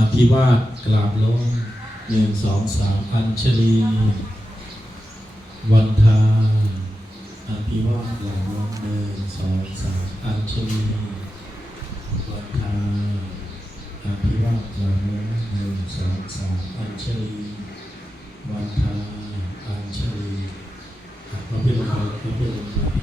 อภิวาทกราบลงหนึ่งสองสามอัญชลีวันทาอภิวาทกราบลงหนึ่งสองสามอัญชลีวันทาอภิวาทกราบลงหนึ่งสองสามอัญชลีวันทาอัญชลีอะพระพิรุณพระพิรุณพร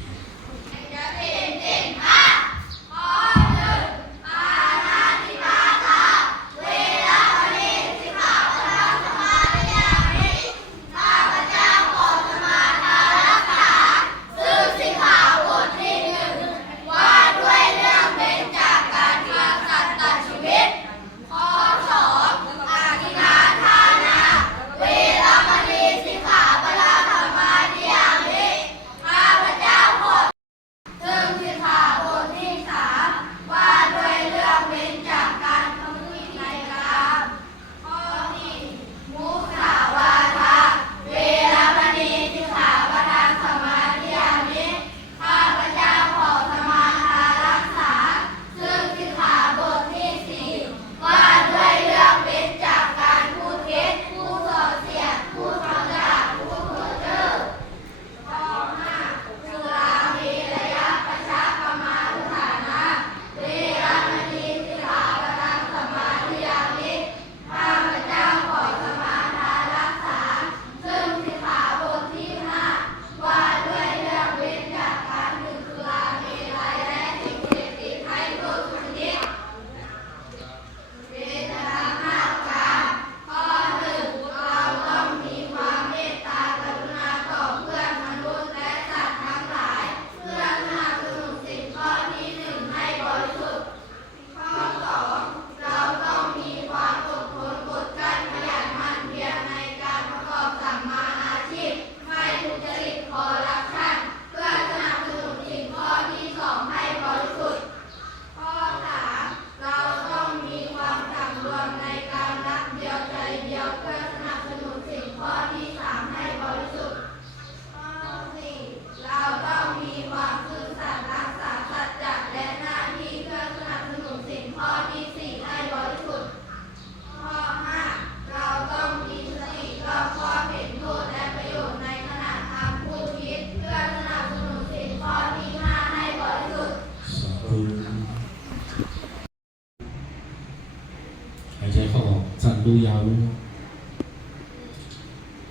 ดูยาวรู้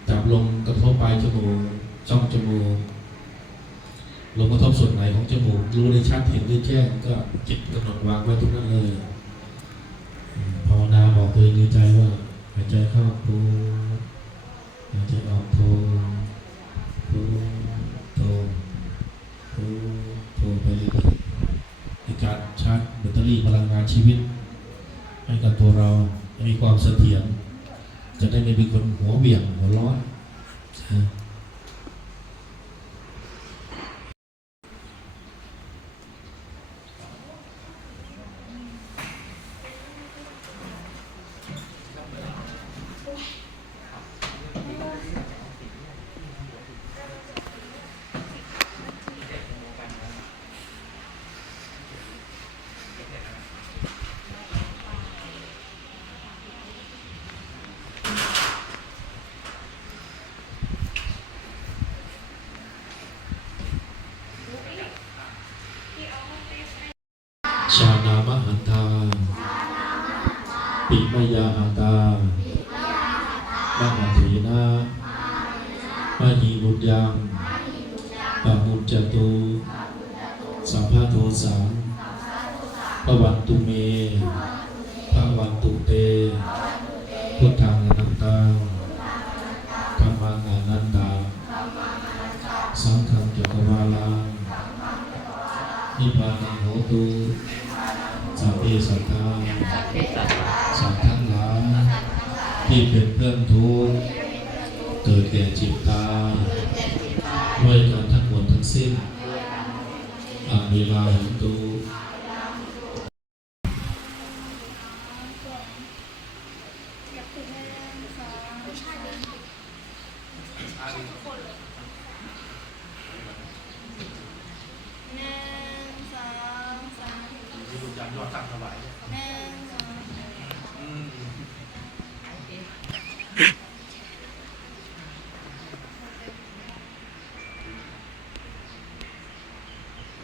จับลมกระทบปลายจมูกช่องจมูกลมกระทบส่วนไหนของจมูกรู้ได้ชัดเห็นได้แจ้งก็จิตกำหนดวางไว้ตรงนั้นเลยภาวนาบอกตัวเองในใจว่าหายใจเข้าพูหายใจออกโทพูโทพูโทไปเรื่อยๆในการชาร์จแบตเตอรี่พลังงานชีวิต ให้กับตัวเรา มีความเสถียรจะได้ไม่เป็นคนหัวเบี่ยงหัวร้อนนะ ชามหันทาปิมยาหตามหาถีนามหีบุญยังปะมุจจตุสัพพะโทสังพระวันตุเมพระวันตุเต พุทธังอนันตังธรรมังอนันตังสังฆังจักรวาลังนิพพานังโหตุ สัพเพสัตตาสัตว์ทั้งหลายที่เป็นเพื่อนทุกข์เกิดแก่จิตตาด้วยกันทั้งหมดทั้งสิ้นอาเวลาหิตุ หยอดสั่งถวายเนี่ยหนึ่งสองอืม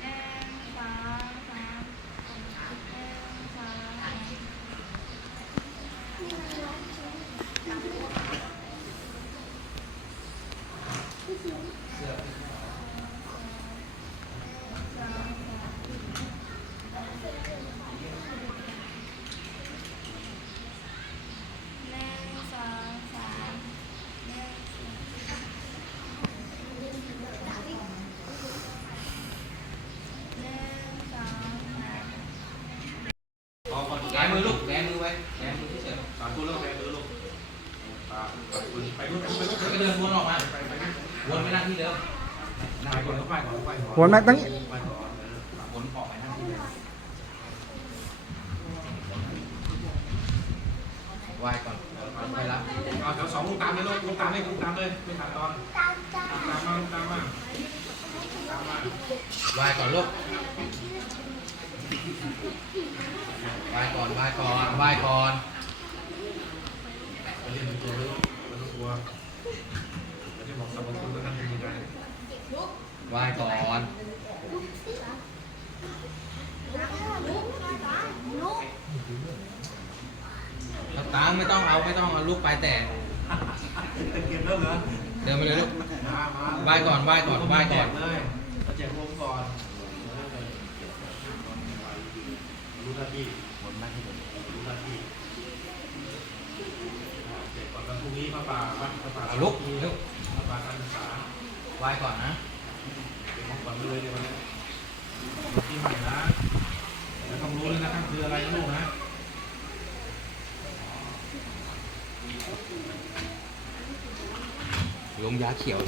หนึ่งสองสามหนึ่งสองสามเสื้อ ไปนู่นไม่นๆไปเดินวนออกมาวนไปนั่งที่เดิมไปก่อนก็ไปก่อนไปก่อนวนมาตั้งวนออกไปนั่งที่เดิมไหวก่อนไปรับเอาแถวสองลูกตามเลยลูกตามเลยลูกตามเลยไม่ขาดตอนตามมาตามมาตามมาไหวก่อนลูกไหวก่อนไหวก่อนไหวก่อนเรียนเป็นตัวเลยลูก ตัวไม่ได้บอกสรรพคุณแล้วนั่นเป็นยังไงไหวก่อนตังไม่ต้องเอาไม่ต้องเอาลูกไปแต่เก็บแล้วเหรอเดินไปเลยลูกมามาไหว้ก่อนไหว้ก่อนไหว้ก่อนเลยแจกลมก่อนรู้หน้าที่รู้หน้าที่เด็กก่อนวันพรุ่งนี้พระป่าวัดพระป่า เอาลุกลุกมาการศึกษาวายก่อนนะเป็นของขวัญไปเลยในวันนี้ที่ใหม่นะแล้วต้องรู้เลยนะครับคืออะไรลูกนะลงยาเขียว